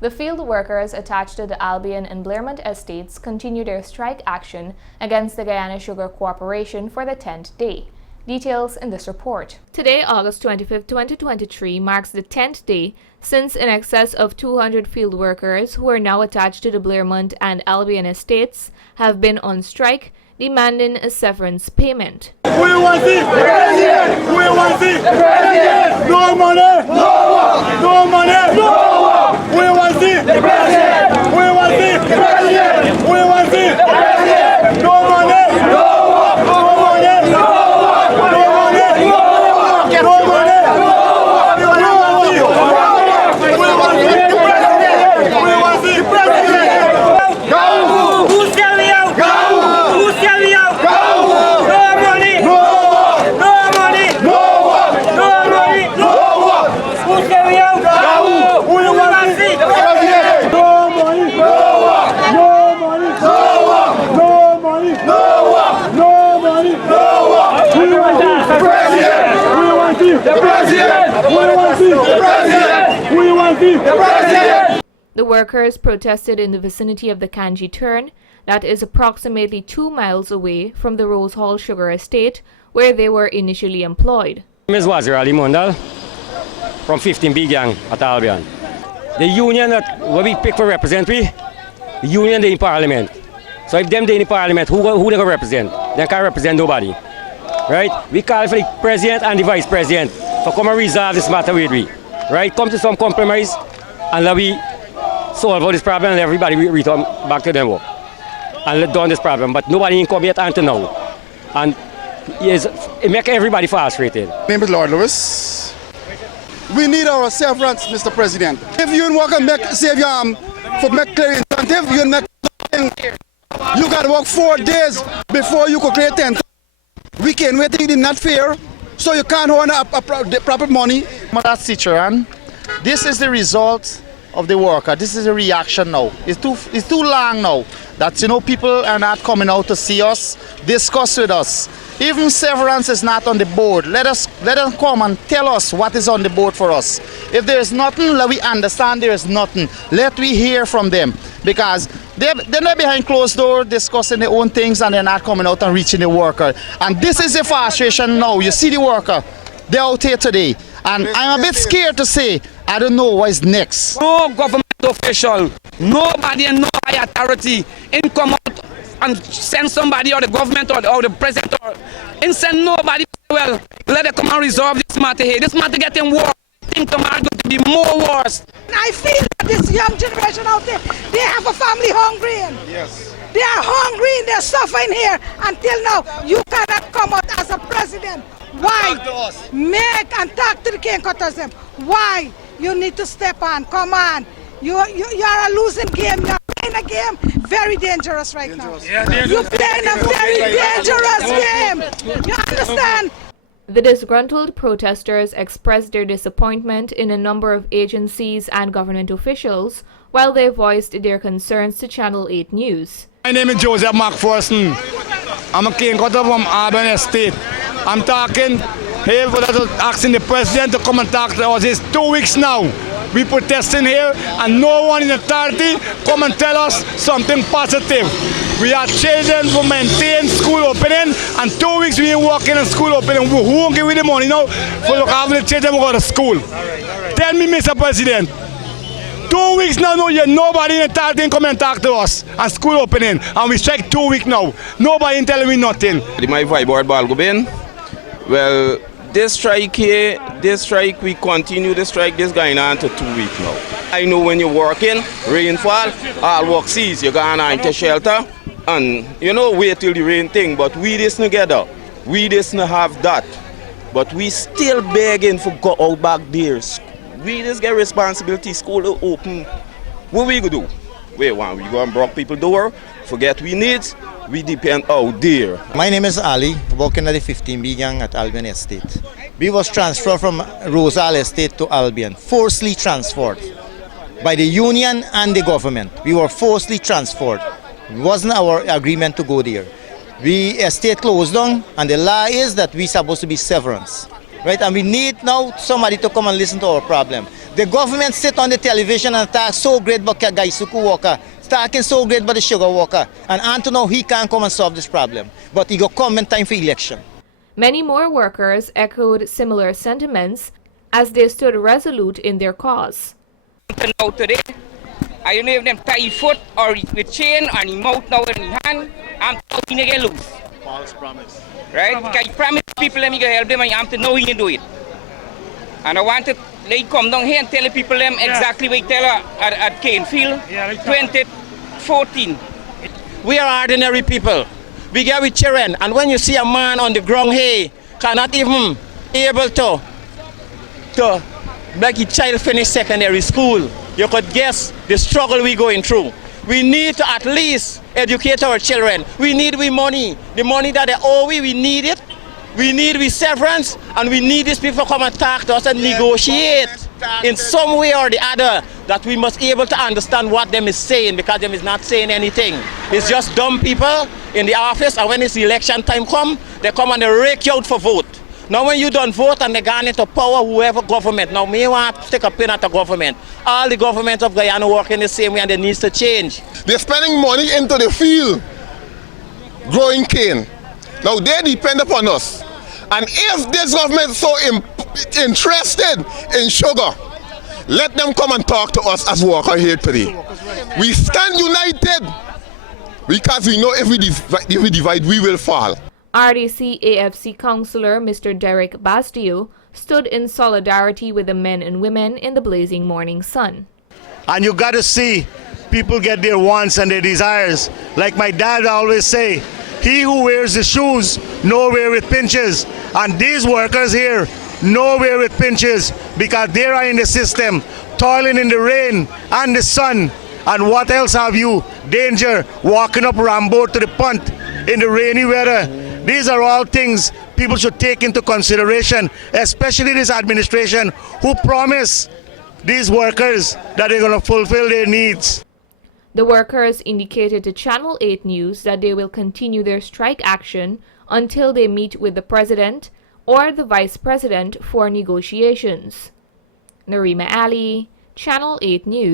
The field workers attached to the Albion and Blairmont estates continue their strike action against the Guyana Sugar Corporation for the 10th day. Details in this report. Today, August 25, 2023, marks the 10th day since in excess of 200 field workers who are now attached to the Blairmont and Albion estates have been on strike, demanding a severance payment. We want the president! We want the president! No money! No war! No money! No war! We want the president! We want the president! We want the president! No money! No war! No money! No war! No money! No war! No money! No war! We want the president! We want the president! Go! Who's selling out? Go! Who's selling out? Go! No money! No war! No money! No war! No money! No war! Who's selling out? We want the president! No money! No war! No money! No war! No money! No war! No money! No war! We want the president! We want the president! We want the president! We want the president! The workers protested in the vicinity of the Kanji Turn, that is approximately 2 miles away from the Rose Hall Sugar Estate, where they were initially employed. Ms. Wazir Ali Mondal from 15B Gang at Albion. The union that we pick for represent we, the union they in parliament. So if them they in parliament, who they gonna represent? They can't represent nobody. Right? We call for the president and the vice president for come and resolve this matter with we. Right? Come to some compromise and let we solve all this problem and everybody return back to them work. And let down this problem. But nobody in come yet until now. And it make everybody frustrated. My name is Lord Lewis. We need our severance, Mr. President. If you want to make save your for make clear incentive, you make you got to work 4 days before you could create 10. We can wait till it's not fair, so you can't earn the proper money. That's Citroen. This is the result of the worker. This is a reaction now. It's too long now that people are not coming out to see us, discuss with us. Even severance is not on the board. Let them come and tell us what is on the board for us. If there is nothing, let we understand there is nothing. Let we hear from them, because they're behind closed doors discussing their own things and they're not coming out and reaching the worker. And this is the frustration now. You see the worker, they're out here today. And I'm a bit scared to say, I don't know what is next. No government official, nobody and no high authority in come out and send somebody or the government or the president or and send nobody. Well, let them come and resolve this matter here. This matter getting worse. I think tomorrow going to be more worse. I feel that this young generation out there, they have a family hungry. Yes. They are hungry and they're suffering here. Until now, you cannot come out as a president. Why? Talk to us. Make and talk to the king cutters them. Why? You need to step on. Come on. You are a losing game. You're playing a game very dangerous right now. You're playing a very dangerous game. You understand? The disgruntled protesters expressed their disappointment in a number of agencies and government officials while they voiced their concerns to Channel 8 News. My name is Joseph McPherson. I'm a king cutter from Albion Estate. I'm talking here for asking the president to come and talk to us. It's 2 weeks now. We protesting here and no one in authority come and tell us something positive. We are children to maintain school opening, and 2 weeks we ain't working in school opening. Who won't give me the money now for look after the children who go to school? Tell me, Mr. President. 2 weeks now, nobody in authority come and talk to us and school opening, and we strike 2 weeks now. Nobody telling me nothing. My vibe ball go in. Well, this strike here, we continue the strike, this going on to 2 weeks now. I know when you're working, rainfall, all work sees, you're going into shelter, and wait till the rain thing, but we this together, we this not have that, but we still begging for go out back there. We just get responsibility, school open. What we gonna do? We go and block people door, forget we need, we depend out there. My name is Ali, working at the 15B Gang at Albion Estate. We was transferred from Rosal Estate to Albion, forcibly transferred by the union and the government. We were forcibly transferred. It wasn't our agreement to go there. We estate closed down, and the law is that we supposed to be severance. Right? And we need now somebody to come and listen to our problem. The government sit on the television and talk so great about GuySuCo worker, talking so great about the sugar worker, and until now he can't come and solve this problem. But he go come in time for election. Many more workers echoed similar sentiments as they stood resolute in their cause. Now today, I don't know if them tie foot or with chain or in mouth now in the hand, I'm talking again loose. False promise. Right? Because I promise people let me go help them and I'm to know he can do it. And I want to come down here and tell the people them exactly what I tell her at Canefield 2014. We are ordinary people. We get with children, and when you see a man on the ground here, cannot even able to make his child finish secondary school, you could guess the struggle we're going through. We need to at least educate our children. We need money. The money that they owe we need it. We need severance, and we need these people to come and talk to us and negotiate in some way or the other, that we must be able to understand what them is saying, because them is not saying anything. It's just dumb people in the office, and when it's election time come, they come and they rake you out for vote. Now when you don't vote and they gone into power, whoever government, now me want to take a pin at the government. All the governments of Guyana working the same way, and they needs to change. They're spending money into the field, growing cane. Now they depend upon us. And if this government is so interested in sugar, let them come and talk to us as workers here today. We stand united, because we know if we divide, we will fall. RDC AFC councillor Mr. Derek Bastille stood in solidarity with the men and women in the blazing morning sun. And you got to see people get their wants and their desires. Like my dad always say, he who wears the shoes, nowhere with pinches. And these workers here, nowhere with pinches, because they are in the system, toiling in the rain and the sun. And what else have you? Danger, walking up Rambo to the punt in the rainy weather. These are all things people should take into consideration, especially this administration, who promise these workers that they're going to fulfill their needs. The workers indicated to Channel 8 News that they will continue their strike action until they meet with the president or the vice president for negotiations. Narima Ali, Channel 8 News.